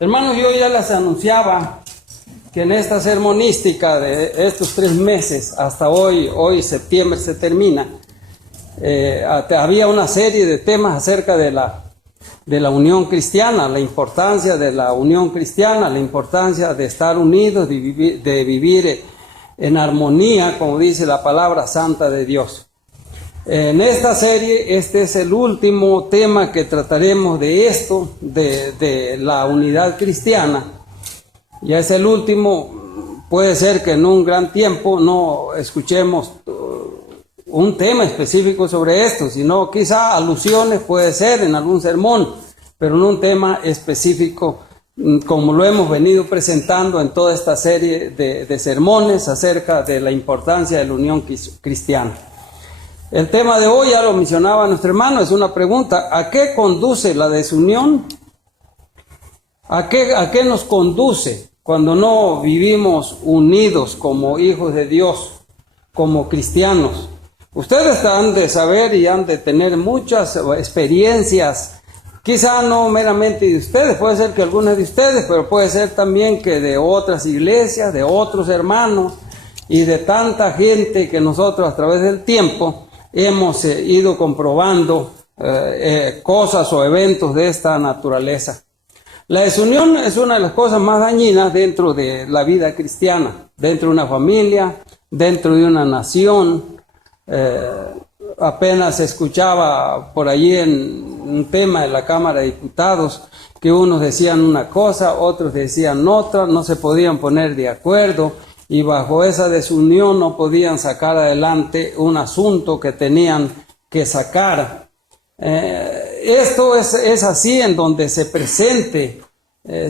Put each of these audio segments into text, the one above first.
Hermanos, yo ya les anunciaba que en esta sermonística de estos 3 meses, hasta hoy septiembre se termina, había una serie de temas acerca de la unión cristiana, la importancia de la unión cristiana, la importancia de estar unidos, de vivir en armonía, como dice la palabra santa de Dios. En esta serie, este es el último tema que trataremos de esto, de la unidad cristiana. Ya es el último. Puede ser que en un gran tiempo no escuchemos un tema específico sobre esto, sino quizá alusiones puede ser en algún sermón, pero no un tema específico como lo hemos venido presentando en toda esta serie de sermones acerca de la importancia de la unión cristiana. El tema de hoy, ya lo mencionaba nuestro hermano, es una pregunta: ¿a qué conduce la desunión? ¿A qué nos conduce cuando no vivimos unidos como hijos de Dios, como cristianos? Ustedes han de saber y han de tener muchas experiencias, quizá no meramente de ustedes, puede ser que algunos de ustedes, pero puede ser también que de otras iglesias, de otros hermanos y de tanta gente que nosotros a través del tiempo hemos ido comprobando cosas o eventos de esta naturaleza. La desunión es una de las cosas más dañinas dentro de la vida cristiana, dentro de una familia, dentro de una nación. Apenas escuchaba por allí en un tema de la Cámara de Diputados que unos decían una cosa, otros decían otra, no se podían poner de acuerdo y bajo esa desunión no podían sacar adelante un asunto que tenían que sacar. Esto es así en donde se presente,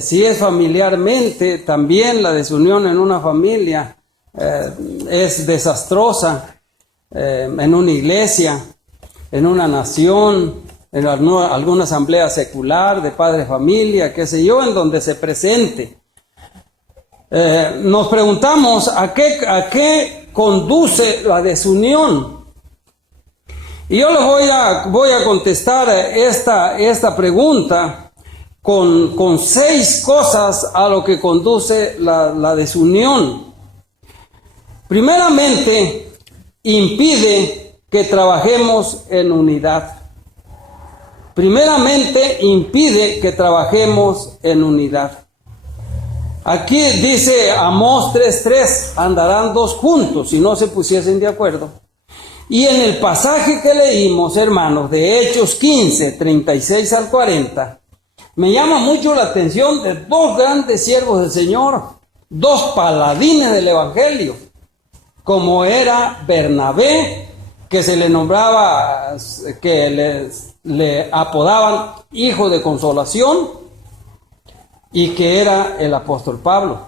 si es familiarmente, también la desunión en una familia es desastrosa. En una iglesia, en una nación, en alguna asamblea secular de padre de familia, qué sé yo, en donde se presente. Nos preguntamos ¿a qué conduce la desunión? Y yo les voy a contestar esta pregunta con 6 cosas a lo que conduce la desunión. Primeramente, impide que trabajemos en unidad. Primeramente, impide que trabajemos en unidad. Aquí dice Amós 3:3, andarán 2 juntos si no se pusiesen de acuerdo. Y en el pasaje que leímos, hermanos, de Hechos 15, 36 al 40, me llama mucho la atención de 2 grandes siervos del Señor, 2 paladines del Evangelio, como era Bernabé, que se le nombraba, que le apodaban hijo de consolación, y que era el apóstol Pablo.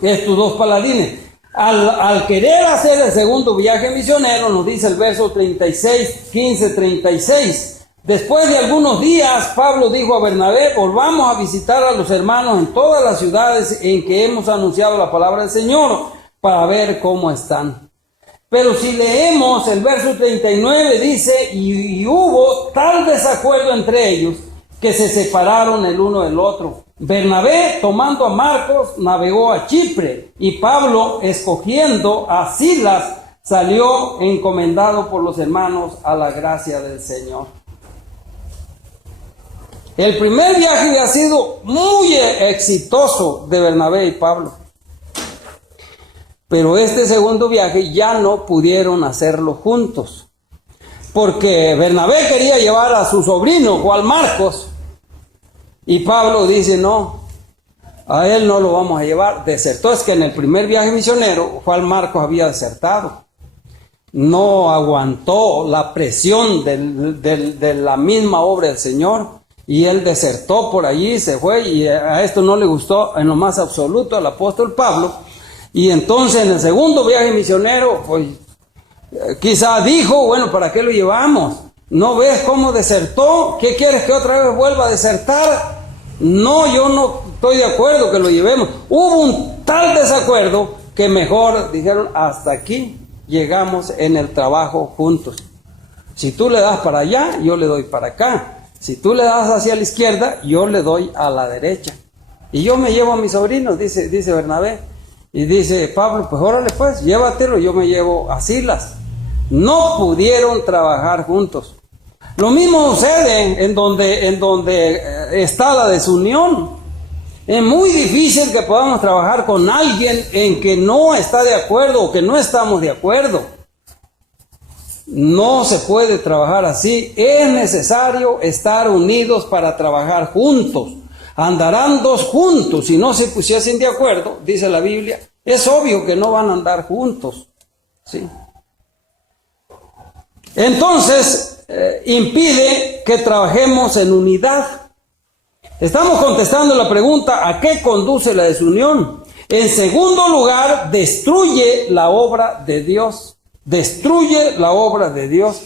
Estos 2 paladines, al querer hacer el segundo viaje misionero, nos dice el verso 36, 15, 36, después de algunos días, Pablo dijo a Bernabé: volvamos a visitar a los hermanos en todas las ciudades en que hemos anunciado la palabra del Señor, para ver cómo están. Pero si leemos el verso 39, dice: y hubo tal desacuerdo entre ellos que se separaron el uno del otro. Bernabé, tomando a Marcos, navegó a Chipre, y Pablo, escogiendo a Silas, salió encomendado por los hermanos a la gracia del Señor. El primer viaje había sido muy exitoso de Bernabé y Pablo. Pero este segundo viaje ya no pudieron hacerlo juntos, porque Bernabé quería llevar a su sobrino Juan Marcos, y Pablo dice: no, a él no lo vamos a llevar. Desertó. Es que en el primer viaje misionero Juan Marcos había desertado, no aguantó la presión de la misma obra del Señor, y él desertó por allí, se fue, y a esto no le gustó en lo más absoluto al apóstol Pablo. Y entonces en el segundo viaje misionero, pues quizá dijo: bueno, ¿para qué lo llevamos? ¿No ves cómo desertó? ¿Qué quieres, que otra vez vuelva a desertar? No, yo no estoy de acuerdo que lo llevemos. Hubo un tal desacuerdo que mejor dijeron: hasta aquí llegamos en el trabajo juntos. Si tú le das para allá, yo le doy para acá. Si tú le das hacia la izquierda, yo le doy a la derecha. Y yo me llevo a mis sobrinos, dice Bernabé. Y dice Pablo, pues órale pues, llévatelo, yo me llevo a Silas. No pudieron trabajar juntos. Lo mismo sucede en donde está la desunión. Es muy difícil que podamos trabajar con alguien en que no está de acuerdo o que no estamos de acuerdo. No se puede trabajar así. Es necesario estar unidos para trabajar juntos. Andarán dos juntos si no se pusiesen de acuerdo, dice la Biblia. Es obvio que no van a andar juntos, ¿sí? Entonces, impide que trabajemos en unidad. Estamos contestando la pregunta, ¿a qué conduce la desunión? En segundo lugar, destruye la obra de Dios. Destruye la obra de Dios.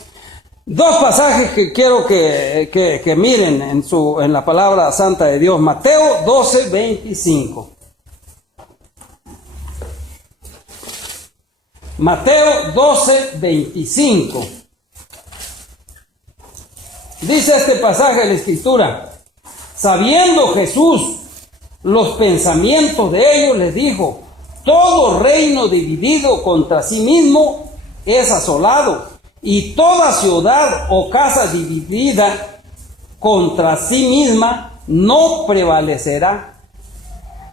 Dos pasajes que quiero que miren en la palabra santa de Dios. Mateo 12, 25. Mateo 12, 25. Dice este pasaje de la Escritura: sabiendo Jesús los pensamientos de ellos, les dijo: todo reino dividido contra sí mismo es asolado, y toda ciudad o casa dividida contra sí misma no prevalecerá.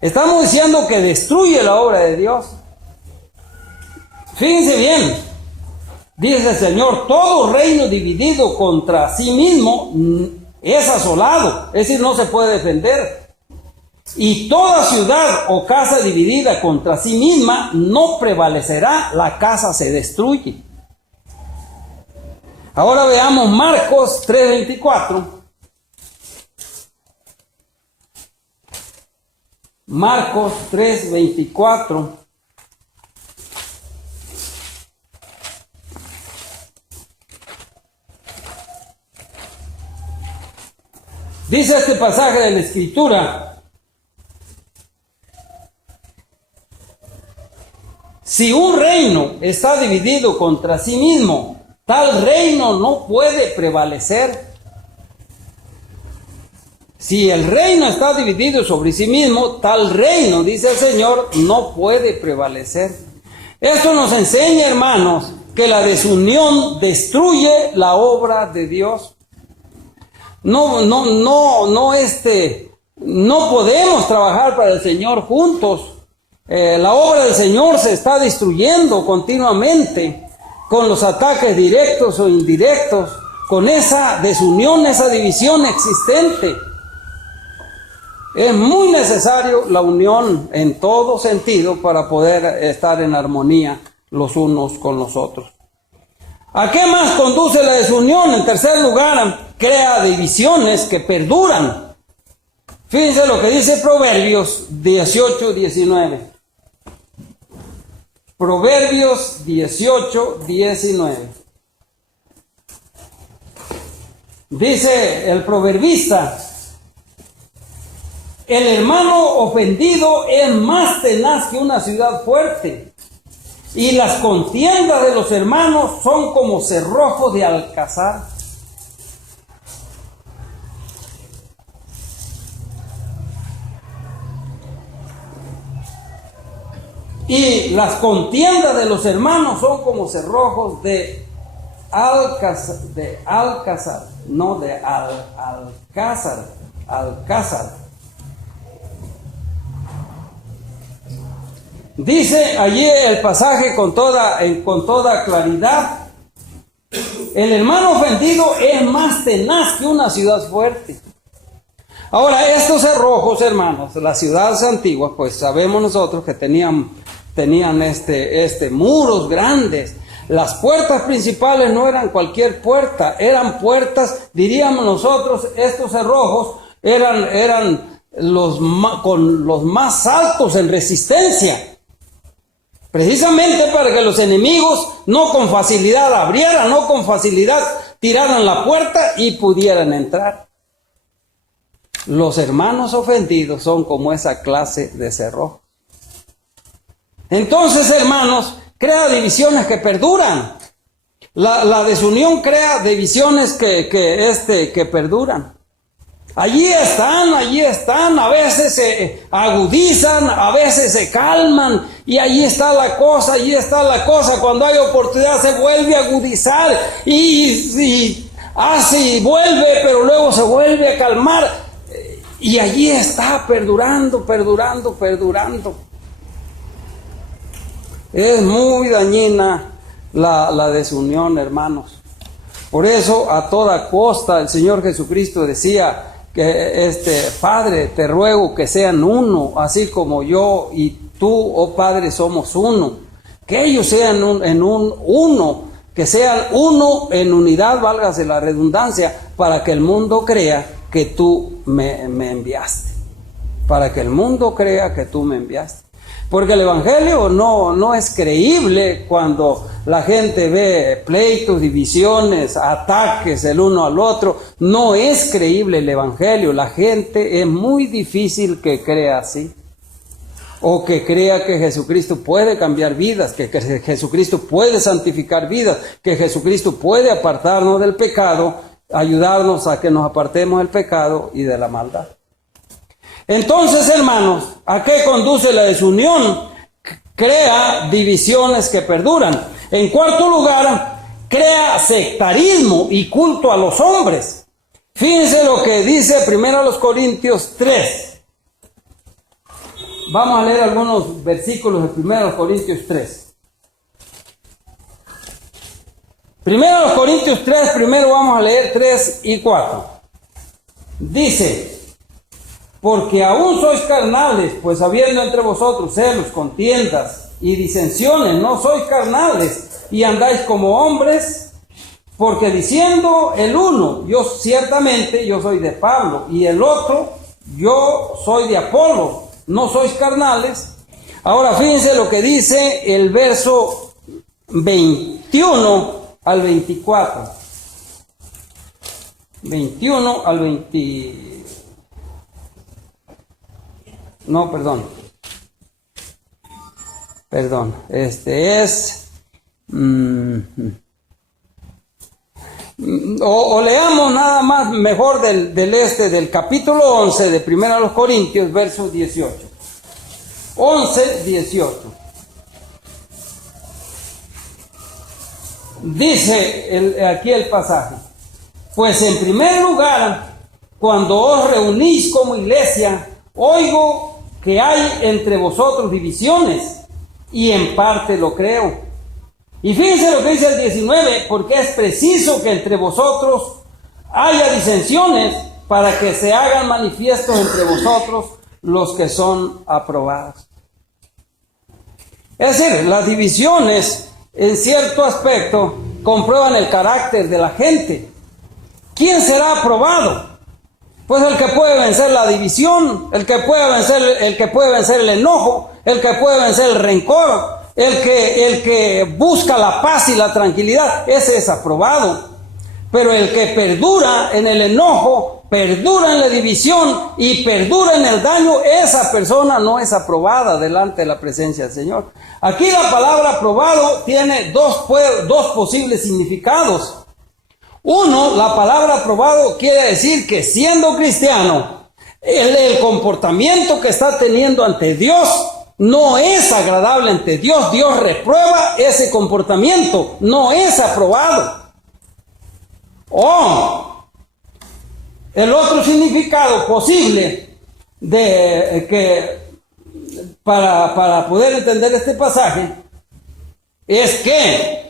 Estamos diciendo que destruye la obra de Dios. Fíjense bien, dice el Señor, todo reino dividido contra sí mismo es asolado, es decir, no se puede defender. Y toda ciudad o casa dividida contra sí misma no prevalecerá, la casa se destruye. Ahora veamos Marcos 3:24. Marcos 3:24. Dice este pasaje de la Escritura: si un reino está dividido contra sí mismo, tal reino no puede prevalecer. Si el reino está dividido sobre sí mismo, tal reino, dice el Señor, no puede prevalecer. Esto nos enseña, hermanos, que la desunión destruye la obra de Dios. No podemos trabajar para el Señor juntos. La obra del Señor se está destruyendo continuamente con los ataques directos o indirectos, con esa desunión, esa división existente. Es muy necesario la unión en todo sentido para poder estar en armonía los unos con los otros. ¿A qué más conduce la desunión? En tercer lugar, crea divisiones que perduran. Fíjense lo que dice Proverbios 18:19. Proverbios 18:19. Dice el proverbista: el hermano ofendido es más tenaz que una ciudad fuerte, y las contiendas de los hermanos son como cerrojos de alcázar. Y las contiendas de los hermanos son como cerrojos de alcázar, no de alcázar. Dice allí el pasaje con toda claridad: el hermano ofendido es más tenaz que una ciudad fuerte. Ahora, estos cerrojos, hermanos, las ciudades antiguas, pues sabemos nosotros que tenían muros grandes. Las puertas principales no eran cualquier puerta, eran puertas, diríamos nosotros, estos cerrojos eran los más altos en resistencia. Precisamente para que los enemigos no con facilidad abrieran, no con facilidad tiraran la puerta y pudieran entrar. Los hermanos ofendidos son como esa clase de cerrojo. Entonces, hermanos, crea divisiones que perduran. La desunión crea divisiones que perduran. Allí están, a veces se agudizan, a veces se calman, y allí está la cosa, cuando hay oportunidad se vuelve a agudizar, y hace y vuelve, pero luego se vuelve a calmar, y allí está perdurando. Es muy dañina la desunión, hermanos. Por eso, a toda costa, el Señor Jesucristo decía que Padre, te ruego que sean uno, así como yo y tú, oh Padre, somos uno. Que ellos sean uno, que sean uno en unidad, válgase la redundancia, para que el mundo crea que tú me enviaste. Para que el mundo crea que tú me enviaste. Porque el Evangelio no es creíble cuando la gente ve pleitos, divisiones, ataques el uno al otro. No es creíble el Evangelio. La gente es muy difícil que crea así. O que crea que Jesucristo puede cambiar vidas, que Jesucristo puede santificar vidas, que Jesucristo puede apartarnos del pecado, ayudarnos a que nos apartemos del pecado y de la maldad. Entonces, hermanos, ¿a qué conduce la desunión? Crea divisiones que perduran. En cuarto lugar, crea sectarismo y culto a los hombres. Fíjense lo que dice 1 Corintios 3. Vamos a leer algunos versículos de 1 Corintios 3. 1 Corintios 3, primero vamos a leer 3 y 4. Dice: porque aún sois carnales, pues habiendo entre vosotros celos, contiendas y disensiones, no sois carnales y andáis como hombres, porque diciendo el uno, yo ciertamente yo soy de Pablo, y el otro, yo soy de Apolo, no sois carnales. Ahora fíjense lo que dice el verso 21 al 24. 21 al 20. No, perdón. O leamos nada más mejor del capítulo 11 de 1 Corintios, verso 18. 11, 18. Dice aquí el pasaje: pues en primer lugar, cuando os reunís como iglesia, oigo que hay entre vosotros divisiones, y en parte lo creo. Y fíjense lo que dice el 19: porque es preciso que entre vosotros haya disensiones, para que se hagan manifiestos entre vosotros los que son aprobados. Es decir, las divisiones en cierto aspecto comprueban el carácter de la gente. ¿Quién será aprobado? Pues el que puede vencer la división, el que puede vencer el enojo, el que puede vencer el rencor, el que busca la paz y la tranquilidad, ese es aprobado. Pero el que perdura en el enojo, perdura en la división y perdura en el daño, esa persona no es aprobada delante de la presencia del Señor. Aquí la palabra aprobado tiene dos posibles significados. Uno, la palabra aprobado quiere decir que siendo cristiano, el comportamiento que está teniendo ante Dios no es agradable ante Dios. Dios reprueba ese comportamiento, no es aprobado. O el otro significado posible para poder entender este pasaje es que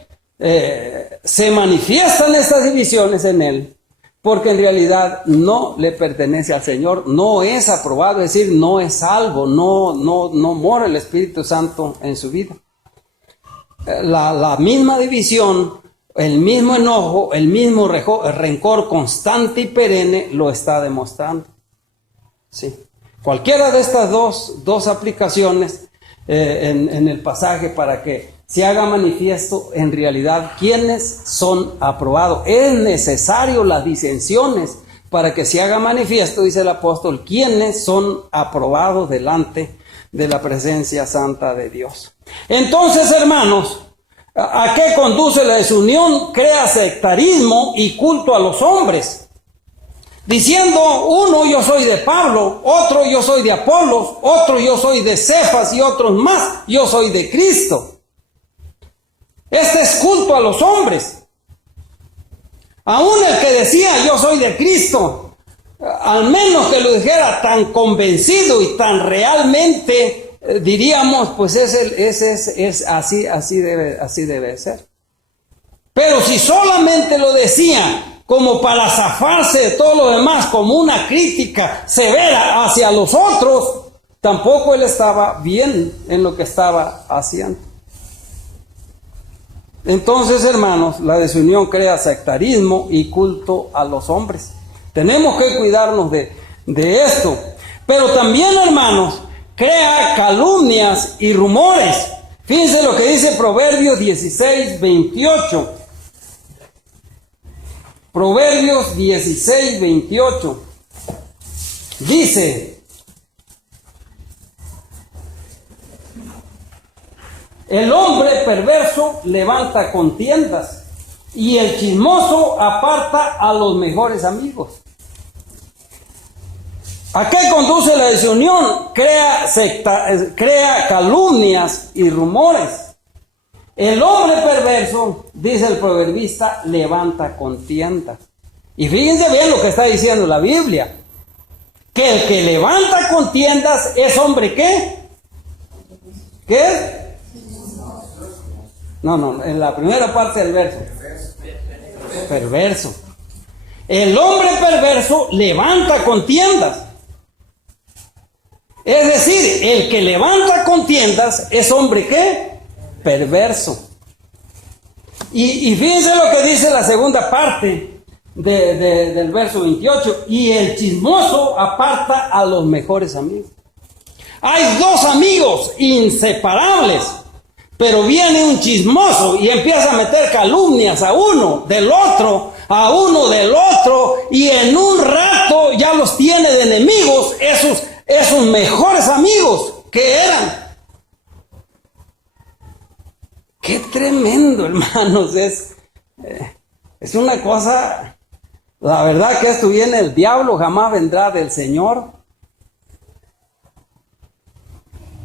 se manifiestan estas divisiones en él, porque en realidad no le pertenece al Señor, no es aprobado, es decir, no es salvo, no mora el Espíritu Santo en su vida. La misma división, el mismo enojo, el mismo rencor constante y perenne lo está demostrando. Sí. Cualquiera de estas dos aplicaciones en el pasaje para que se haga manifiesto en realidad quiénes son aprobados. Es necesario las disensiones para que se haga manifiesto, dice el apóstol, quiénes son aprobados delante de la presencia santa de Dios. Entonces, hermanos, ¿a qué conduce la desunión? Crea sectarismo y culto a los hombres. diciendo uno yo soy de Pablo, otro yo soy de Apolos, otro yo soy de Cefas y otros más yo soy de Cristo. Este es culto a los hombres. Aún el que decía yo soy de Cristo, al menos que lo dijera tan convencido y tan realmente, diríamos, pues es así debe ser. Pero si solamente lo decía como para zafarse de todo lo demás, como una crítica severa hacia los otros, tampoco él estaba bien en lo que estaba haciendo. Entonces, hermanos, la desunión crea sectarismo y culto a los hombres. Tenemos que cuidarnos de esto. Pero también, hermanos, crea calumnias y rumores. Fíjense lo que dice Proverbios 16:28. Proverbios 16:28. Dice: el hombre perverso levanta contiendas y el chismoso aparta a los mejores amigos. ¿A qué conduce la desunión? Crea calumnias y rumores. El hombre perverso, dice el proverbista, levanta contiendas. Y fíjense bien lo que está diciendo la Biblia, que el que levanta contiendas es hombre ¿qué? ¿Qué es? No, en la primera parte del verso. Perverso. El hombre perverso levanta contiendas. Es decir, el que levanta contiendas es hombre ¿qué? Perverso. Y fíjense lo que dice la segunda parte del verso 28. Y el chismoso aparta a los mejores amigos. Hay dos amigos inseparables, pero viene un chismoso y empieza a meter calumnias a uno del otro, y en un rato ya los tiene de enemigos esos mejores amigos que eran. Qué tremendo, hermanos, es una cosa, la verdad que esto viene del diablo, jamás vendrá del Señor.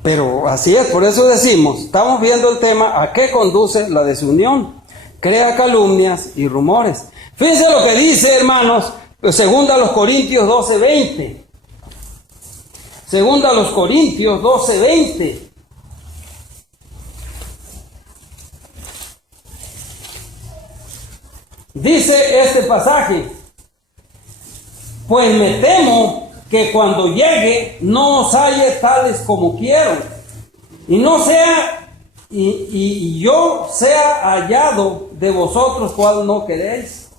Pero así es, por eso decimos, estamos viendo el tema, ¿a qué conduce la desunión? Crea calumnias y rumores. Fíjense lo que dice, hermanos, segunda a los Corintios 12:20. Segunda a los Corintios 12:20. Dice este pasaje: pues me temo que cuando llegue no os halle tales como quiero, y yo sea hallado de vosotros cual no queréis,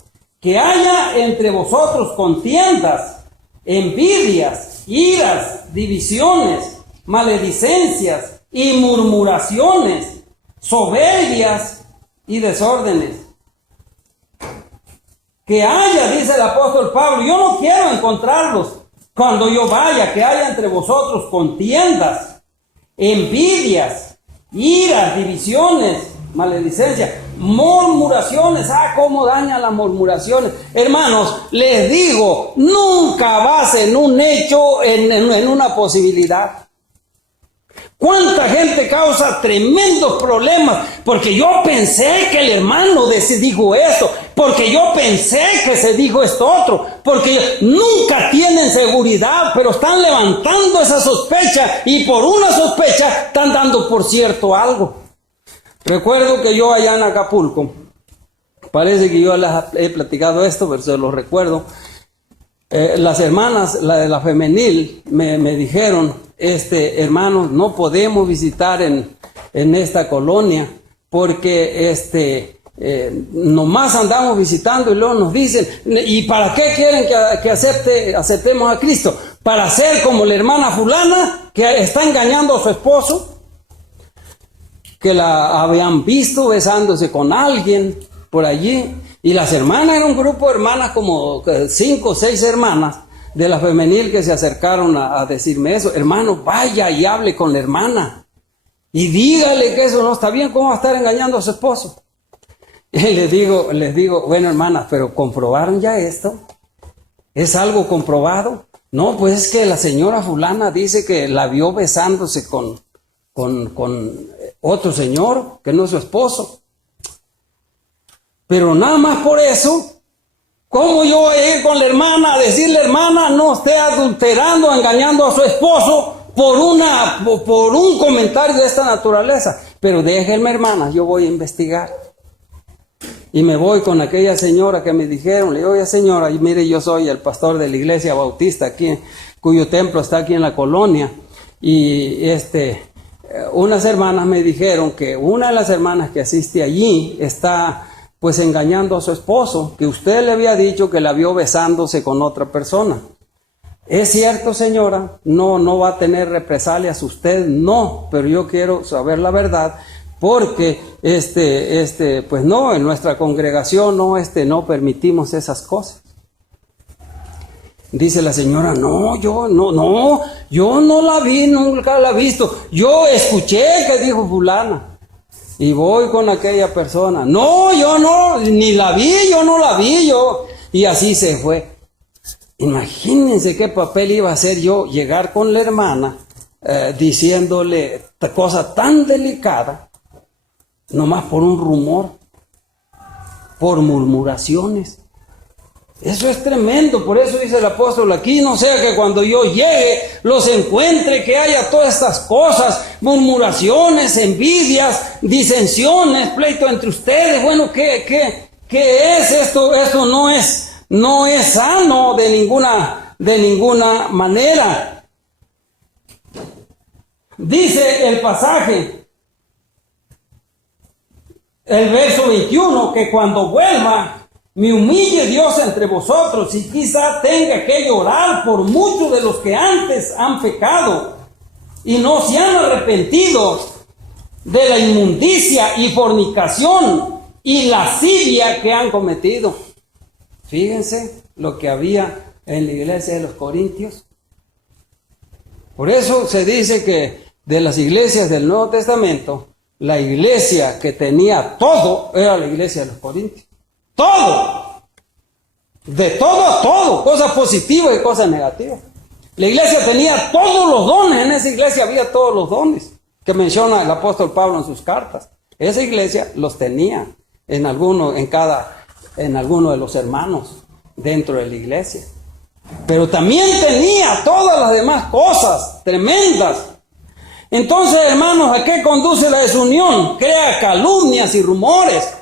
que haya entre vosotros contiendas, envidias, iras, divisiones, maledicencias y murmuraciones, soberbias y desórdenes. Que haya, dice el apóstol Pablo, yo no quiero encontrarlos cuando yo vaya, que haya entre vosotros contiendas, envidias, iras, divisiones, maledicencia, murmuraciones. Cómo dañan las murmuraciones. Hermanos, les digo, nunca basen un hecho en una posibilidad. ¿Cuánta gente causa tremendos problemas? Porque yo pensé que el hermano dijo esto, porque yo pensé que se dijo esto otro, porque nunca tienen seguridad, pero están levantando esa sospecha y por una sospecha están dando por cierto algo. Recuerdo que yo allá en Acapulco, parece que yo les he platicado esto, pero se lo recuerdo, las hermanas, la de la femenil, me dijeron: hermanos, no podemos visitar en esta colonia porque nomás andamos visitando y luego nos dicen, ¿y para qué quieren que aceptemos a Cristo? ¿Para ser como la hermana fulana que está engañando a su esposo? Que la habían visto besándose con alguien por allí. Y las hermanas, era un grupo de hermanas, como 5 o 6 hermanas de la femenil, que se acercaron a decirme eso. Hermano, vaya y hable con la hermana y dígale que eso no está bien. ¿Cómo va a estar engañando a su esposo? Y les digo, bueno, hermanas, pero ¿comprobaron ya esto? ¿Es algo comprobado? No, pues es que la señora fulana dice que la vio besándose con otro señor que no es su esposo. Pero nada más por eso, ¿cómo yo voy a ir con la hermana a decirle, hermana, no esté adulterando, engañando a su esposo por un comentario de esta naturaleza? Pero déjenme, hermana, yo voy a investigar. Y me voy con aquella señora que me dijeron, le digo, oye señora, y mire, yo soy el pastor de la iglesia bautista aquí, cuyo templo está aquí en la colonia. Y unas hermanas me dijeron que una de las hermanas que asiste allí está pues engañando a su esposo, que usted le había dicho que la vio besándose con otra persona. ¿Es cierto, señora? No va a tener represalias usted, no, pero yo quiero saber la verdad, porque pues no, en nuestra congregación no permitimos esas cosas. Dice la señora, no, yo no la vi, nunca la he visto. Yo escuché que dijo fulana. Y voy con aquella persona. No, yo no, ni la vi, yo no la vi, yo. Y así se fue. Imagínense qué papel iba a hacer yo llegar con la hermana diciéndole cosa tan delicada, nomás por un rumor, por murmuraciones. Eso es tremendo, por eso dice el apóstol aquí, no sea que cuando yo llegue los encuentre que haya todas estas cosas, murmuraciones, envidias, disensiones, pleito entre ustedes. Bueno, ¿qué es esto? Esto no es sano de ninguna manera. Dice el pasaje, el verso 21, que cuando vuelva, me humille Dios entre vosotros y quizá tenga que llorar por muchos de los que antes han pecado y no se han arrepentido de la inmundicia y fornicación y lascivia que han cometido. Fíjense lo que había en la iglesia de los Corintios. Por eso se dice que de las iglesias del Nuevo Testamento, la iglesia que tenía todo era la iglesia de los Corintios. Todo, de todo a todo, cosas positivas y cosas negativas. La iglesia tenía todos los dones, en esa iglesia había todos los dones que menciona el apóstol Pablo en sus cartas. Esa iglesia los tenía en alguno de los hermanos dentro de la iglesia. Pero también tenía todas las demás cosas tremendas. Entonces, hermanos, ¿a qué conduce la desunión? Crea calumnias y rumores.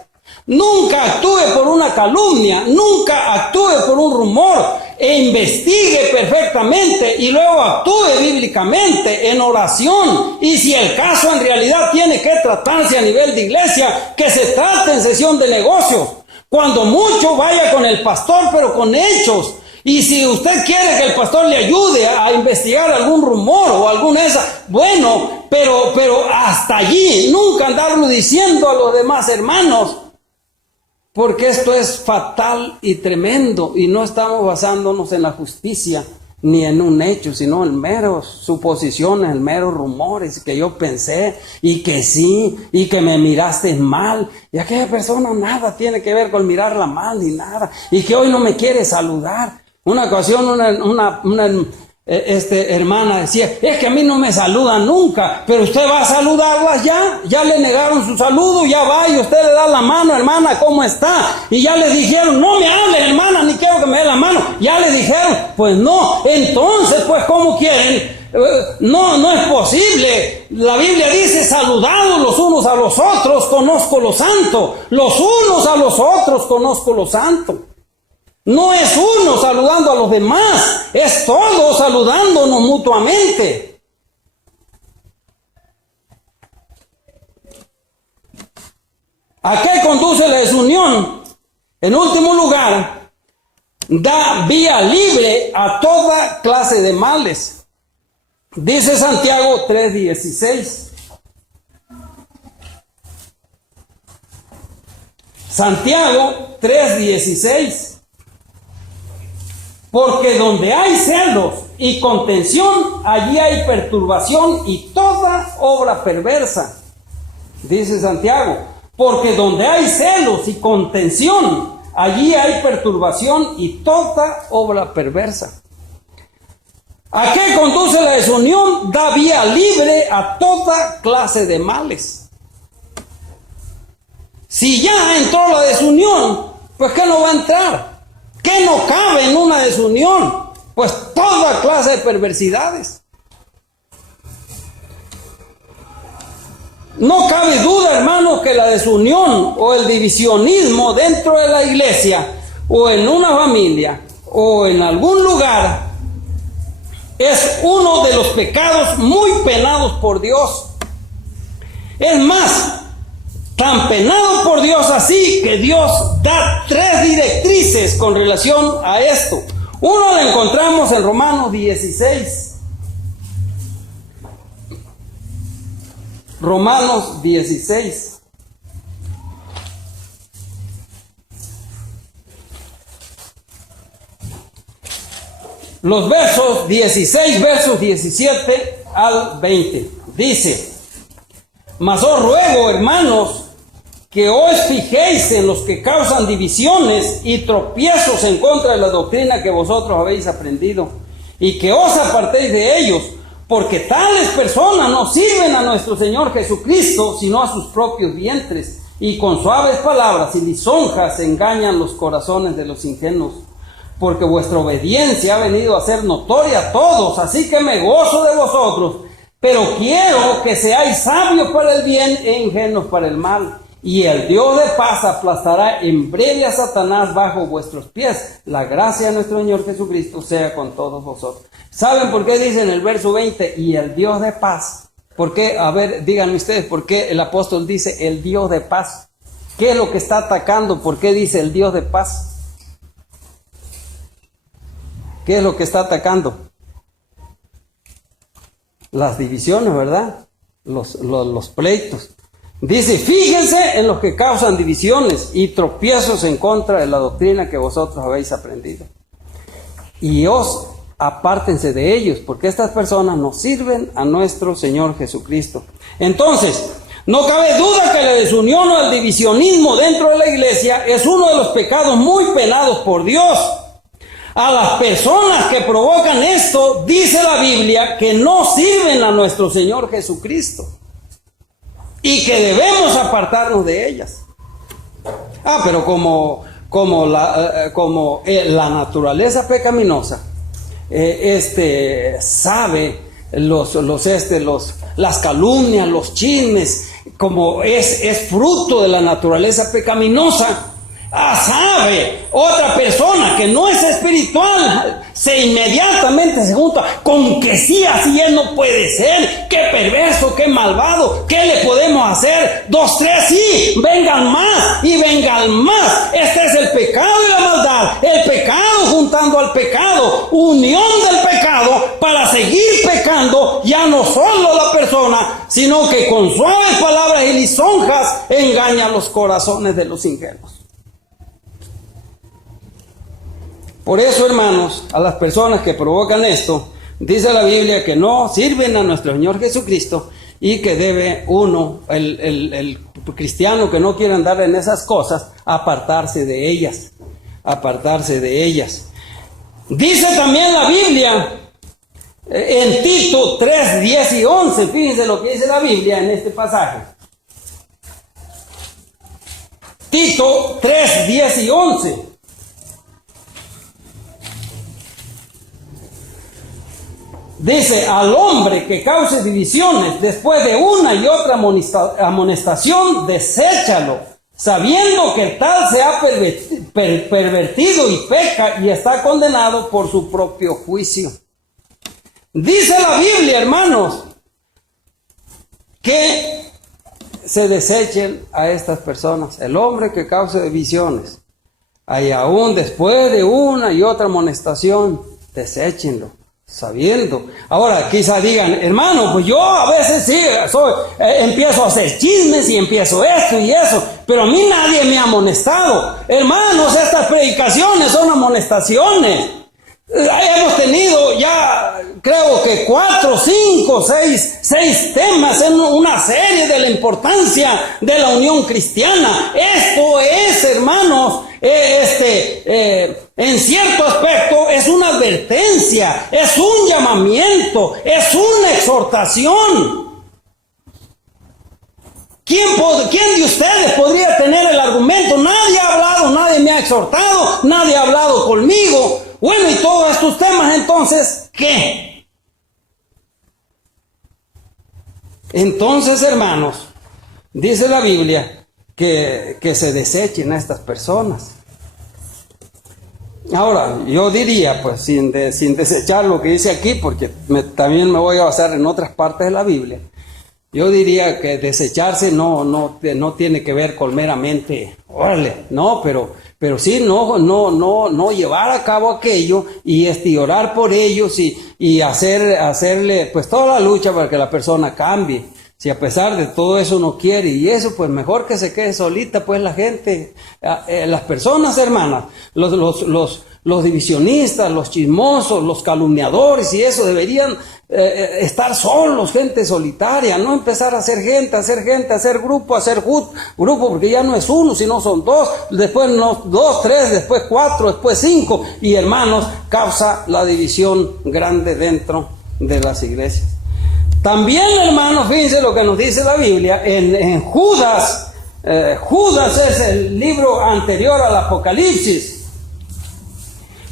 Nunca actúe por una calumnia, nunca actúe por un rumor, e investigue perfectamente y luego actúe bíblicamente en oración. Y si el caso en realidad tiene que tratarse a nivel de iglesia, que se trate en sesión de negocios. Cuando mucho, vaya con el pastor, pero con hechos. Y si usted quiere que el pastor le ayude a investigar algún rumor o alguna esa, bueno, pero hasta allí, nunca andarlo diciendo a los demás hermanos. Porque esto es fatal y tremendo y no estamos basándonos en la justicia ni en un hecho, sino en meros suposiciones, en meros rumores que yo pensé y que sí, y que me miraste mal. Y aquella persona nada tiene que ver con mirarla mal ni nada. Y que hoy no me quiere saludar. Una ocasión una hermana decía, es que a mí no me saludan nunca, pero usted va a saludarlas ya le negaron su saludo, ya va y usted le da la mano, hermana, ¿cómo está? Y ya le dijeron, no me hable, hermana, ni quiero que me dé la mano, ya le dijeron, pues no, entonces, pues, ¿cómo quieren? No es posible. La Biblia dice, saludados los unos a los otros, conozco lo santo, los unos a los otros conozco lo santo. No es uno saludando a los demás, es todos saludándonos mutuamente. ¿A qué conduce la desunión? En último lugar, da vía libre a toda clase de males. Dice Santiago 3:16. Santiago 3:16. Porque donde hay celos y contención, allí hay perturbación y toda obra perversa. Dice Santiago, porque donde hay celos y contención, allí hay perturbación y toda obra perversa. ¿A qué conduce la desunión? Da vía libre a toda clase de males. Si ya entró la desunión, pues ¿qué no va a entrar? ¿Qué no cabe en una desunión? Pues toda clase de perversidades. No cabe duda, hermanos, que la desunión o el divisionismo dentro de la iglesia o en una familia o en algún lugar es uno de los pecados muy penados por Dios. Es más, tan penado por Dios así que Dios da 3 directrices con relación a esto. Uno lo encontramos en Romanos 16. Romanos 16. Los versos 16, versos 17 al 20. Dice: mas os ruego, hermanos, que os fijéis en los que causan divisiones y tropiezos en contra de la doctrina que vosotros habéis aprendido, y que os apartéis de ellos, porque tales personas no sirven a nuestro Señor Jesucristo, sino a sus propios vientres, y con suaves palabras y lisonjas engañan los corazones de los ingenuos. Porque vuestra obediencia ha venido a ser notoria a todos, así que me gozo de vosotros, pero quiero que seáis sabios para el bien e ingenuos para el mal. Y el Dios de paz aplastará en breve a Satanás bajo vuestros pies. La gracia de nuestro Señor Jesucristo sea con todos vosotros. ¿Saben por qué dice en el verso 20, y el Dios de paz? ¿Por qué? A ver, díganme ustedes, ¿por qué el apóstol dice el Dios de paz? ¿Qué es lo que está atacando? ¿Por qué dice el Dios de paz? ¿Qué es lo que está atacando? Las divisiones, ¿verdad? Los pleitos. Dice, fíjense en los que causan divisiones y tropiezos en contra de la doctrina que vosotros habéis aprendido. Y apártense de ellos, porque estas personas nos sirven a nuestro Señor Jesucristo. Entonces, no cabe duda que la desunión o el divisionismo dentro de la iglesia es uno de los pecados muy penados por Dios. A las personas que provocan esto, dice la Biblia, que no sirven a nuestro Señor Jesucristo y que debemos apartarnos de ellas. Pero como la naturaleza pecaminosa sabe las calumnias, los chismes, como es fruto de la naturaleza pecaminosa. Sabe otra persona que no es espiritual, inmediatamente se junta con que sí, así él no puede ser, qué perverso, qué malvado, qué le podemos hacer, 2, 3, sí, vengan más y vengan más. Este es el pecado y la maldad, el pecado juntando al pecado, unión del pecado para seguir pecando, ya no solo la persona, sino que con suaves palabras y lisonjas engaña los corazones de los ingenuos. Por eso, hermanos, a las personas que provocan esto, dice la Biblia que no sirven a nuestro Señor Jesucristo y que debe uno, el cristiano que no quiere andar en esas cosas, apartarse de ellas, apartarse de ellas. Dice también la Biblia en Tito 3, 10 y 11, fíjense lo que dice la Biblia en este pasaje. Tito 3, 10 y 11. Dice, al hombre que cause divisiones después de una y otra amonestación, deséchalo, sabiendo que tal se ha pervertido y peca y está condenado por su propio juicio. Dice la Biblia, hermanos, que se desechen a estas personas. El hombre que cause divisiones, y aún después de una y otra amonestación, deséchenlo. Sabiendo. Ahora quizá digan, hermano, pues yo a veces sí empiezo a hacer chismes y empiezo esto y eso, pero a mí nadie me ha amonestado. Hermanos, estas predicaciones son amonestaciones. Hemos tenido ya, creo que 4, 5, 6 temas en una serie de la importancia de la unión cristiana. Esto es, hermanos, en cierto aspecto es una advertencia, es un llamamiento, es una exhortación. ¿Quién de ustedes podría tener el argumento? Nadie ha hablado, nadie me ha exhortado, nadie ha hablado conmigo. Bueno, y todos estos temas, entonces, ¿qué? Entonces, hermanos, dice la Biblia que se desechen a estas personas. Ahora, yo diría, pues, sin desechar lo que dice aquí, porque también me voy a basar en otras partes de la Biblia. Yo diría que desecharse no tiene que ver con meramente, órale, no, pero sí no llevar a cabo aquello y orar por ellos y hacerle pues toda la lucha para que la persona cambie. Si a pesar de todo eso no quiere y eso, pues mejor que se quede solita, pues la gente, las personas, hermanas, los divisionistas, los chismosos, los calumniadores y eso deberían estar solos, gente solitaria, no empezar a hacer gente, hacer grupo, porque ya no es uno, sino son dos, después no, 2, 3, después 4, después 5, y hermanos, causa la división grande dentro de las iglesias. También, hermanos, fíjense lo que nos dice la Biblia en Judas. Judas es el libro anterior al Apocalipsis.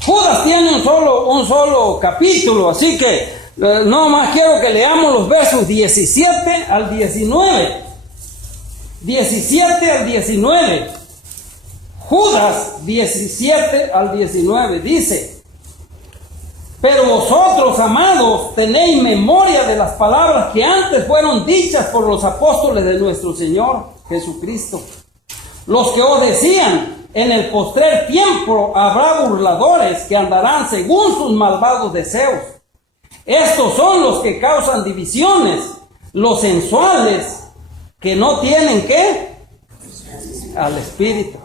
Judas tiene un solo capítulo, así que no más quiero que leamos los versos 17 al 19. 17 al 19. Judas 17 al 19 dice: pero vosotros, amados, tenéis memoria de las palabras que antes fueron dichas por los apóstoles de nuestro Señor Jesucristo, los que os decían: en el postrer tiempo habrá burladores que andarán según sus malvados deseos. Estos son los que causan divisiones, los sensuales, que no tienen ¿qué? Al Espíritu.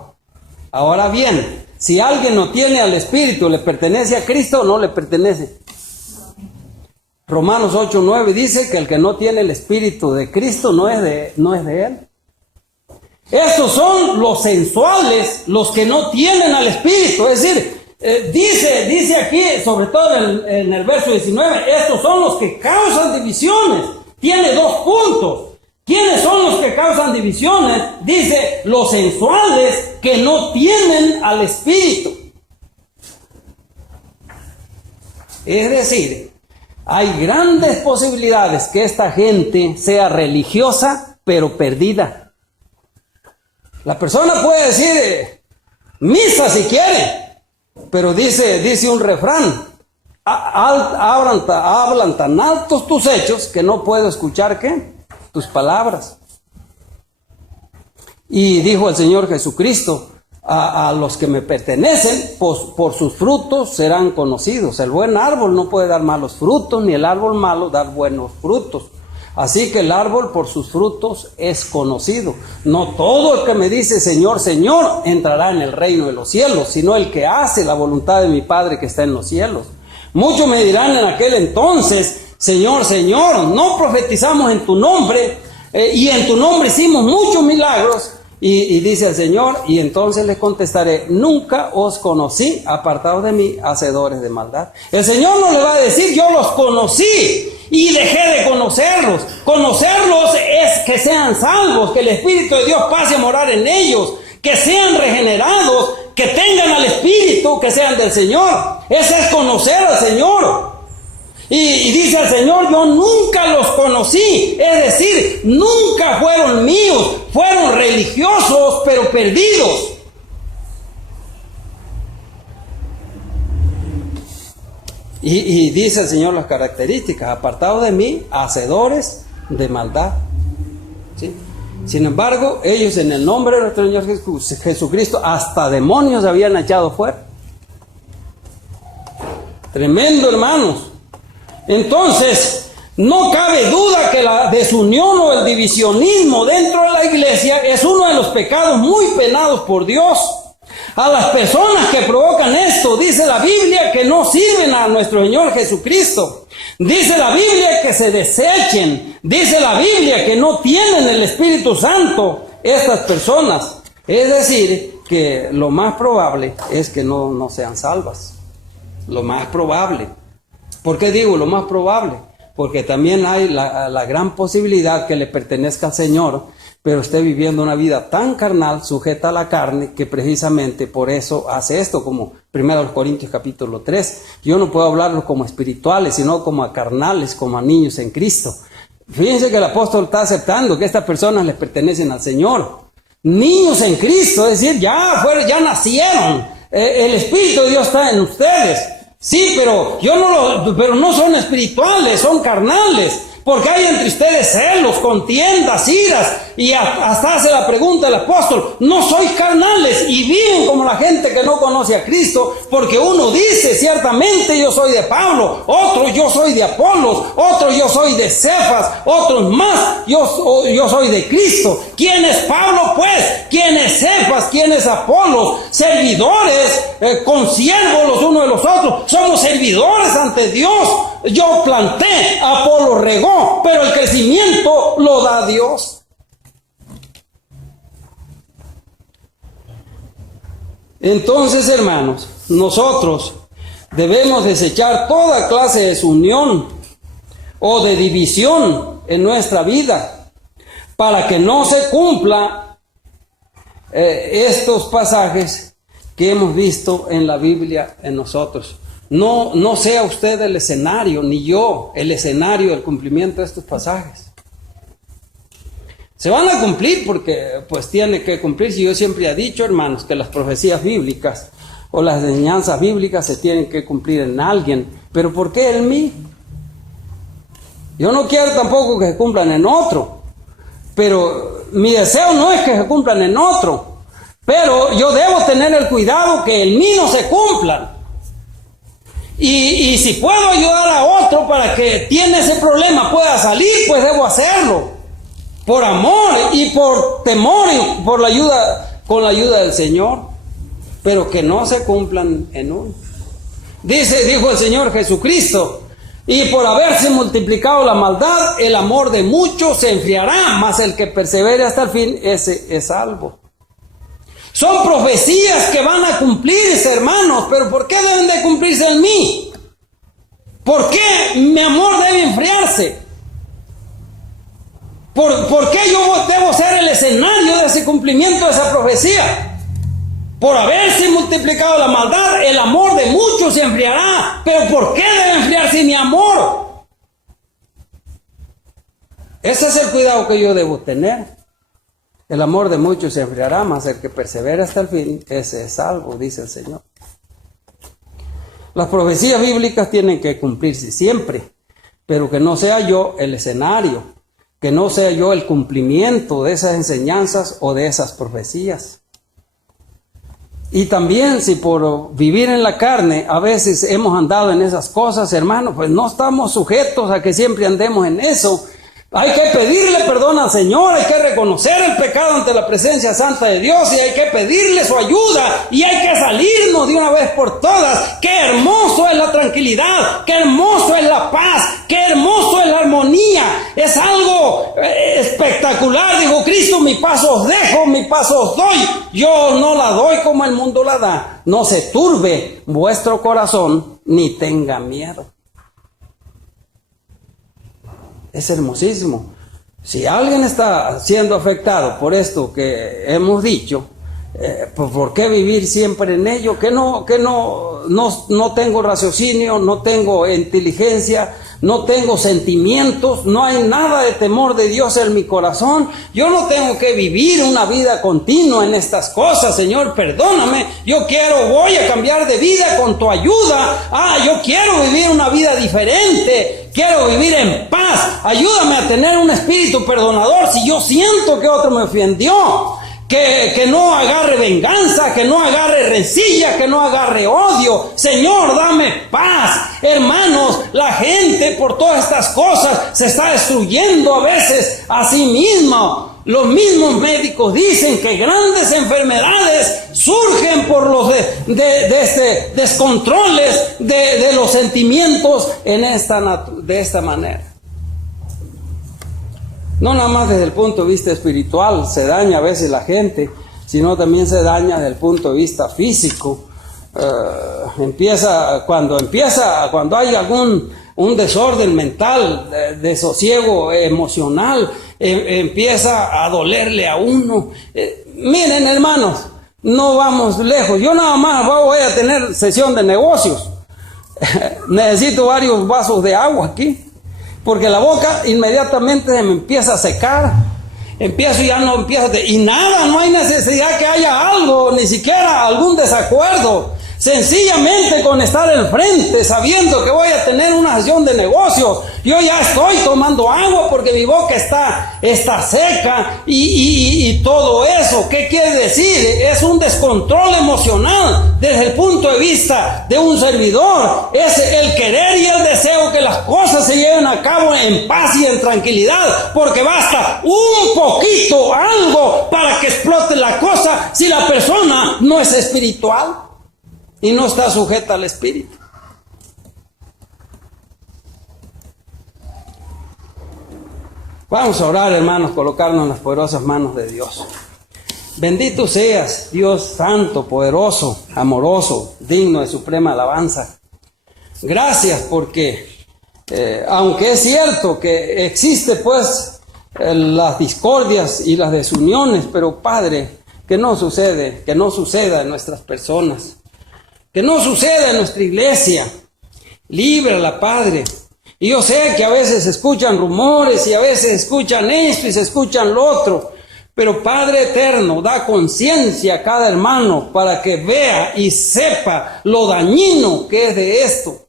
Ahora bien, si alguien no tiene al Espíritu, ¿le pertenece a Cristo o no le pertenece? Romanos 8:9 dice que el que no tiene el Espíritu de Cristo no es de Él. Estos son los sensuales, los que no tienen al Espíritu. Es decir, dice aquí, sobre todo en el verso 19, estos son los que causan divisiones. Tiene 2 puntos. ¿Quiénes son los que causan divisiones? Dice, los sensuales que no tienen al Espíritu. Es decir, hay grandes posibilidades que esta gente sea religiosa, pero perdida. La persona puede decir misa si quiere, pero dice un refrán: hablan tan altos tus hechos que no puedo escuchar ¿qué? Tus palabras. Y dijo el Señor Jesucristo: a los que me pertenecen, pues por sus frutos serán conocidos. El buen árbol no puede dar malos frutos, ni el árbol malo dar buenos frutos. Así que el árbol por sus frutos es conocido. No todo el que me dice Señor, Señor entrará en el reino de los cielos, sino el que hace la voluntad de mi Padre que está en los cielos. Muchos me dirán en aquel entonces: Señor, Señor, no profetizamos en tu nombre, y en tu nombre hicimos muchos milagros. Y dice el Señor, y entonces les contestaré: nunca os conocí, apartados de mí, hacedores de maldad. El Señor no le va a decir: yo los conocí y dejé de conocerlos. Conocerlos es que sean salvos, que el Espíritu de Dios pase a morar en ellos, que sean regenerados, que tengan al Espíritu, que sean del Señor. Ese es conocer al Señor. Y dice el Señor: yo nunca los conocí. Es decir, nunca fueron míos. Fueron religiosos, pero perdidos. Y dice el Señor las características: apartados de mí, hacedores de maldad. ¿Sí? Sin embargo, ellos en el nombre de nuestro Señor Jesucristo hasta demonios habían echado fuera. Tremendo, hermanos. Entonces, no cabe duda que la desunión o el divisionismo dentro de la iglesia es uno de los pecados muy penados por Dios. A las personas que provocan esto, dice la Biblia que no sirven a nuestro Señor Jesucristo. Dice la Biblia que se desechen. Dice la Biblia que no tienen el Espíritu Santo estas personas. Es decir, que lo más probable es que no sean salvas. Lo más probable. ¿Por qué digo lo más probable? Porque también hay la gran posibilidad que le pertenezca al Señor, pero esté viviendo una vida tan carnal, sujeta a la carne, que precisamente por eso hace esto, como 1 Corintios capítulo 3. Yo no puedo hablarlos como espirituales, sino como a carnales, como a niños en Cristo. Fíjense que el apóstol está aceptando que estas personas les pertenecen al Señor. Niños en Cristo, es decir, ya nacieron. El Espíritu de Dios está en ustedes. Sí, pero pero no son espirituales, son carnales. Porque hay entre ustedes celos, contiendas, iras, y hasta hace la pregunta el apóstol, no sois carnales y viven como la gente que no conoce a Cristo, porque uno dice, ciertamente yo soy de Pablo, otro yo soy de Apolos, otro yo soy de Cefas, otros más, yo soy de Cristo. ¿Quién es Pablo pues? ¿Quién es Cefas? ¿Quién es Apolos? Servidores, consiervos los unos de los otros, somos servidores ante Dios. Yo planté, Apolo regó, pero el crecimiento lo da Dios. Entonces, hermanos, nosotros debemos desechar toda clase de desunión o de división en nuestra vida para que no se cumpla estos pasajes que hemos visto en la Biblia en nosotros. No sea usted el escenario, ni yo el escenario del cumplimiento de estos pasajes. Se van a cumplir porque pues tiene que cumplirse. Yo siempre he dicho, hermanos, que las profecías bíblicas o las enseñanzas bíblicas se tienen que cumplir en alguien. ¿Pero por qué en mí? Yo no quiero tampoco que se cumplan en otro. Pero mi deseo no es que se cumplan en otro. Pero yo debo tener el cuidado que en mí no se cumplan. Y si puedo ayudar a otro para que tiene ese problema pueda salir, pues debo hacerlo. Por amor y por temor y por con la ayuda del Señor. Pero que no se cumplan en uno. Dijo el Señor Jesucristo, y por haberse multiplicado la maldad, el amor de muchos se enfriará, mas el que persevere hasta el fin, ese es salvo. Son profecías que van a cumplirse, hermanos, pero ¿por qué deben de cumplirse en mí? ¿Por qué mi amor debe enfriarse? ¿Por qué yo debo ser el escenario de ese cumplimiento de esa profecía? Por haberse multiplicado la maldad, el amor de muchos se enfriará. ¿Pero por qué debe enfriarse mi amor? Ese es el cuidado que yo debo tener. El amor de muchos se enfriará, mas el que persevera hasta el fin, ese es salvo, dice el Señor. Las profecías bíblicas tienen que cumplirse siempre, pero que no sea yo el escenario, que no sea yo el cumplimiento de esas enseñanzas o de esas profecías. Y también si por vivir en la carne a veces hemos andado en esas cosas, hermanos, pues no estamos sujetos a que siempre andemos en eso. Hay que pedirle perdón al Señor, hay que reconocer el pecado ante la presencia santa de Dios y hay que pedirle su ayuda y hay que salirnos de una vez por todas. ¡Qué hermoso es la tranquilidad! ¡Qué hermoso es la paz! ¡Qué hermoso es la armonía! Es algo espectacular. Dijo Cristo, mi paz os dejo, mi paz os doy. Yo no la doy como el mundo la da. No se turbe vuestro corazón ni tenga miedo. Es hermosísimo. Si alguien está siendo afectado por esto que hemos dicho, pues ¿por qué vivir siempre en ello? Que no tengo raciocinio, no tengo inteligencia, no tengo sentimientos, no hay nada de temor de Dios en mi corazón. Yo no tengo que vivir una vida continua en estas cosas. Señor, perdóname, voy a cambiar de vida con tu ayuda. Yo quiero vivir una vida diferente, quiero vivir en paz. Ayúdame a tener un espíritu perdonador si yo siento que otro me ofendió. Que no agarre venganza, que no agarre rencilla, que no agarre odio. Señor, dame paz. Hermanos, la gente por todas estas cosas se está destruyendo a veces a sí misma. los mismos médicos dicen que grandes enfermedades surgen por los descontroles de los sentimientos de esta manera. No nada más desde el punto de vista espiritual se daña a veces la gente, sino también se daña desde el punto de vista físico. Cuando hay un desorden mental, desosiego emocional, empieza a dolerle a uno. Miren, hermanos, no vamos lejos. Yo nada más voy a tener sesión de negocios. Necesito varios vasos de agua aquí, porque la boca inmediatamente se me empieza a secar. Y nada, no hay necesidad que haya algo, ni siquiera algún desacuerdo. Sencillamente con estar al frente, sabiendo que voy a tener una sesión de negocios, yo ya estoy tomando agua porque mi boca está seca y todo eso. ¿Qué quiere decir? Es un descontrol emocional desde el punto de vista de un servidor. Es el querer y el deseo que las cosas se lleven a cabo en paz y en tranquilidad, porque basta un poquito, algo, para que explote la cosa si la persona no es espiritual y no está sujeta al Espíritu. Vamos a orar, hermanos, colocarnos en las poderosas manos de Dios. Bendito seas, Dios santo, poderoso, amoroso, digno de suprema alabanza. Gracias porque, aunque es cierto que existe pues las discordias y las desuniones, pero Padre, que no suceda en nuestras personas. Que no suceda en nuestra iglesia. Líbrala, Padre. Y yo sé que a veces se escuchan rumores y a veces escuchan esto y se escuchan lo otro. Pero Padre eterno, da conciencia a cada hermano para que vea y sepa lo dañino que es de esto.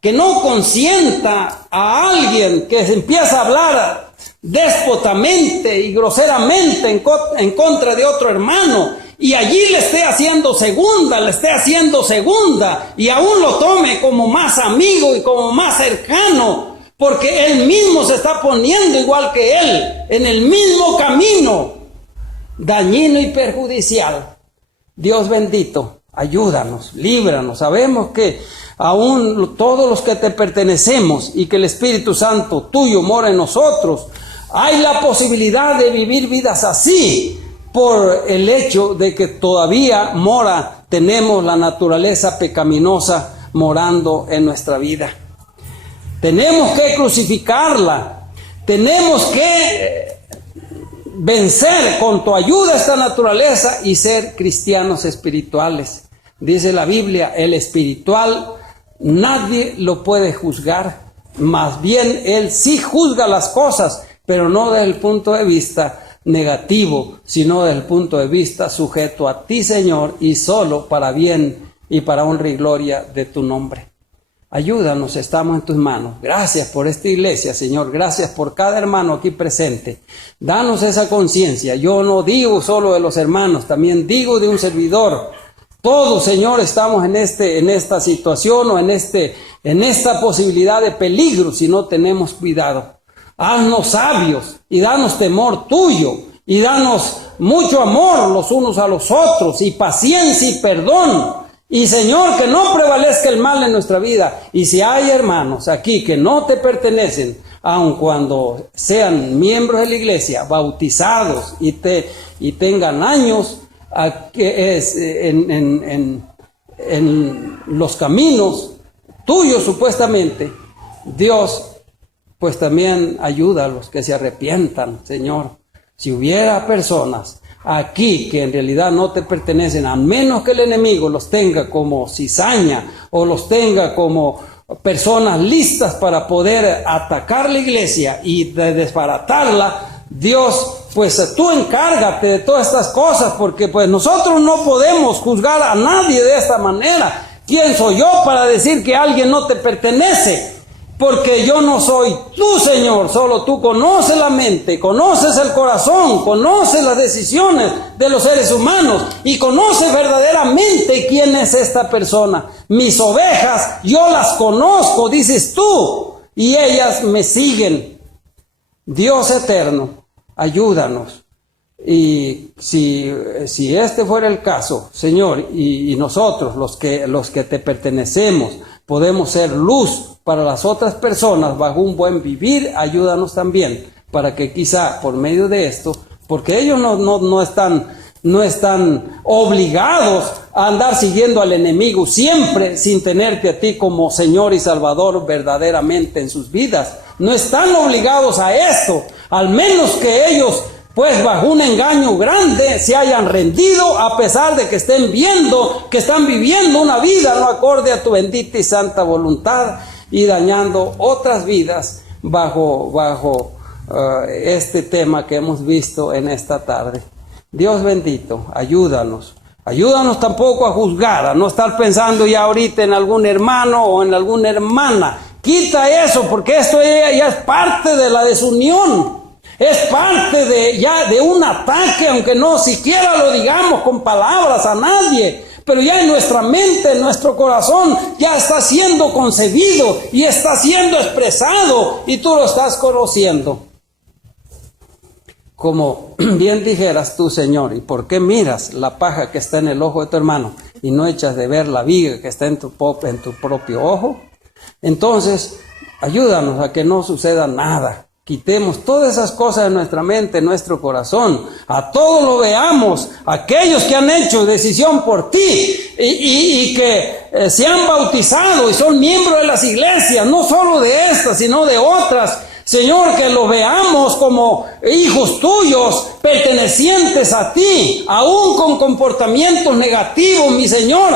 Que no consienta a alguien que se empieza a hablar déspotamente y groseramente en contra de otro hermano, y allí le esté haciendo segunda, y aún lo tome como más amigo y como más cercano, porque él mismo se está poniendo igual que él, en el mismo camino, dañino y perjudicial. Dios bendito, ayúdanos, líbranos. Sabemos que aún todos los que te pertenecemos y que el Espíritu Santo tuyo mora en nosotros, hay la posibilidad de vivir vidas así, por el hecho de que todavía tenemos la naturaleza pecaminosa morando en nuestra vida. Tenemos que crucificarla, tenemos que vencer con tu ayuda esta naturaleza y ser cristianos espirituales. Dice la Biblia, el espiritual nadie lo puede juzgar, más bien él sí juzga las cosas, pero no desde el punto de vista negativo, sino desde el punto de vista sujeto a ti, Señor, y solo para bien y para honra y gloria de tu nombre. Ayúdanos, estamos en tus manos. Gracias por esta iglesia, Señor. Gracias por cada hermano aquí presente. Danos esa conciencia. Yo no digo solo de los hermanos, también digo de un servidor. Todos, Señor, estamos en esta situación o en esta posibilidad de peligro si no tenemos cuidado. Haznos sabios y danos temor tuyo y danos mucho amor los unos a los otros y paciencia y perdón. Y Señor, que no prevalezca el mal en nuestra vida. Y si hay hermanos aquí que no te pertenecen, aun cuando sean miembros de la iglesia, bautizados y tengan años en los caminos tuyos supuestamente, Dios, pues también ayuda a los que se arrepientan, Señor. Si hubiera personas aquí que en realidad no te pertenecen, a menos que el enemigo los tenga como cizaña o los tenga como personas listas para poder atacar la iglesia y desbaratarla, Dios, pues tú encárgate de todas estas cosas, porque pues nosotros no podemos juzgar a nadie de esta manera. ¿Quién soy yo para decir que alguien no te pertenece? Porque yo no soy tú, Señor, solo tú conoces la mente, conoces el corazón, conoces las decisiones de los seres humanos y conoces verdaderamente quién es esta persona. Mis ovejas, yo las conozco, dices tú, y ellas me siguen. Dios eterno, ayúdanos Y si este fuera el caso, Señor, y nosotros, los que te pertenecemos, podemos ser luz para las otras personas bajo un buen vivir, ayúdanos también, para que quizá por medio de esto, porque ellos no están obligados a andar siguiendo al enemigo siempre sin tenerte a ti como Señor y Salvador verdaderamente en sus vidas. No están obligados a esto, al menos que ellos, pues bajo un engaño grande, se hayan rendido, a pesar de que estén viendo que están viviendo una vida no acorde a tu bendita y santa voluntad y dañando otras vidas bajo este tema que hemos visto en esta tarde. Dios bendito, ayúdanos. Ayúdanos tampoco a juzgar, a no estar pensando ya ahorita en algún hermano o en alguna hermana. Quita eso, porque esto ya es parte de la desunión. Es parte de un ataque, aunque no siquiera lo digamos con palabras a nadie. Pero ya en nuestra mente, en nuestro corazón, ya está siendo concebido y está siendo expresado y tú lo estás conociendo. Como bien dijeras tú, Señor, ¿y por qué miras la paja que está en el ojo de tu hermano y no echas de ver la viga que está en tu propio ojo? Entonces, ayúdanos a que no suceda nada. Quitemos todas esas cosas de nuestra mente, en nuestro corazón. A todos lo veamos, aquellos que han hecho decisión por ti y que se han bautizado y son miembros de las iglesias, no solo de estas, sino de otras. Señor, que los veamos como hijos tuyos, pertenecientes a ti, aún con comportamientos negativos, mi Señor,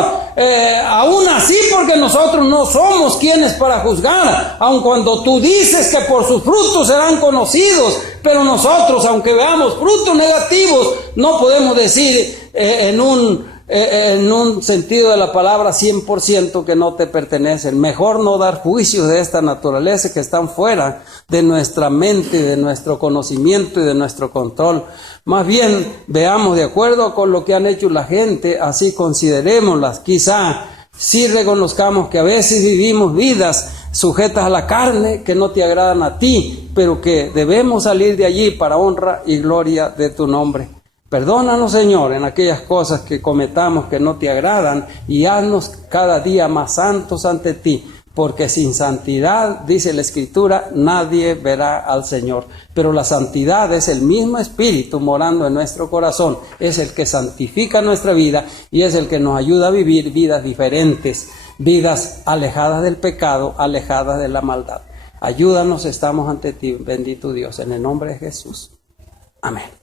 aún así, porque nosotros no somos quienes para juzgar, aun cuando tú dices que por sus frutos serán conocidos, pero nosotros, aunque veamos frutos negativos, no podemos decir en un sentido de la palabra 100% que no te pertenecen. Mejor no dar juicios de esta naturaleza que están fuera de nuestra mente, de nuestro conocimiento y de nuestro control. Más bien veamos de acuerdo con lo que han hecho la gente, así considerémoslas. Quizá sí reconozcamos que a veces vivimos vidas sujetas a la carne que no te agradan a ti, pero que debemos salir de allí para honra y gloria de tu nombre. Perdónanos, Señor, en aquellas cosas que cometamos que no te agradan y haznos cada día más santos ante ti, porque sin santidad, dice la Escritura, nadie verá al Señor. Pero la santidad es el mismo Espíritu morando en nuestro corazón, es el que santifica nuestra vida y es el que nos ayuda a vivir vidas diferentes, vidas alejadas del pecado, alejadas de la maldad. Ayúdanos, estamos ante ti, bendito Dios, en el nombre de Jesús. Amén.